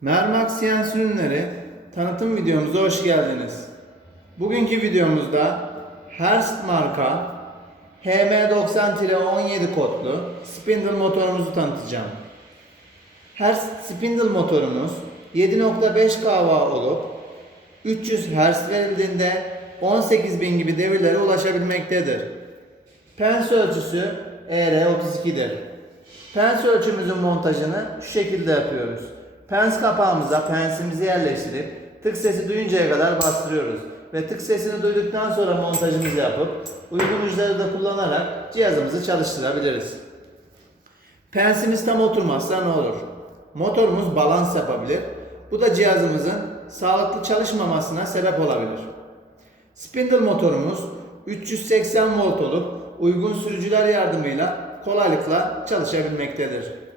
Mermax Science ürünleri tanıtım videomuza hoş geldiniz. Bugünkü videomuzda Hearst marka HM90-17 kodlu spindle motorumuzu tanıtacağım. Hearst spindle motorumuz 7.5 kW olup 300 Hz verildiğinde 18.000 gibi devirlere ulaşabilmektedir. Pens ölçüsü ER32'dir. Pens ölçümüzün montajını şu şekilde yapıyoruz. Pens kapağımıza pensimizi yerleştirip tık sesi duyuncaya kadar bastırıyoruz. Ve tık sesini duyduktan sonra montajımızı yapıp uygun uçları da kullanarak cihazımızı çalıştırabiliriz. Pensimiz tam oturmazsa ne olur? Motorumuz balans yapabilir. Bu da cihazımızın sağlıklı çalışmamasına sebep olabilir. Spindle motorumuz 380 volt olup uygun sürücüler yardımıyla kolaylıkla çalışabilmektedir.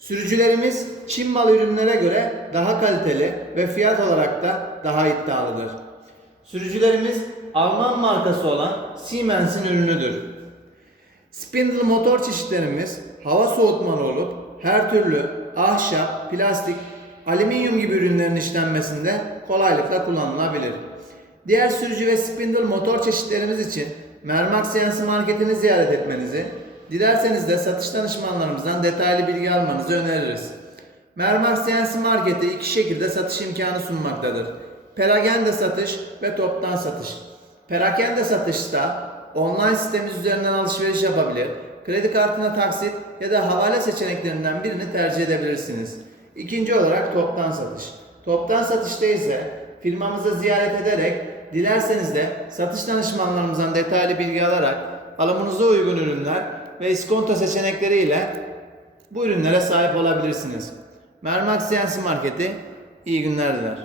Sürücülerimiz Çin malı ürünlere göre daha kaliteli ve fiyat olarak da daha iddialıdır. Sürücülerimiz Alman markası olan Siemens'in ürünüdür. Spindle motor çeşitlerimiz hava soğutmalı olup her türlü ahşap, plastik, alüminyum gibi ürünlerin işlenmesinde kolaylıkla kullanılabilir. Diğer sürücü ve spindle motor çeşitlerimiz için Mermax Science Market'ini ziyaret etmenizi, dilerseniz de satış danışmanlarımızdan detaylı bilgi almanızı öneririz. Mermax Science Market'i iki şekilde satış imkanı sunmaktadır. Perakende satış ve toptan satış. Perakende satışta online sitemiz üzerinden alışveriş yapabilir, kredi kartına taksit ya da havale seçeneklerinden birini tercih edebilirsiniz. İkinci olarak toptan satış. Toptan satışta ise firmamızı ziyaret ederek dilerseniz de satış danışmanlarımızdan detaylı bilgi alarak alımınıza uygun ürünler ve iskonto seçenekleriyle bu ürünlere sahip olabilirsiniz. Mermak Science Marketi iyi günler diler.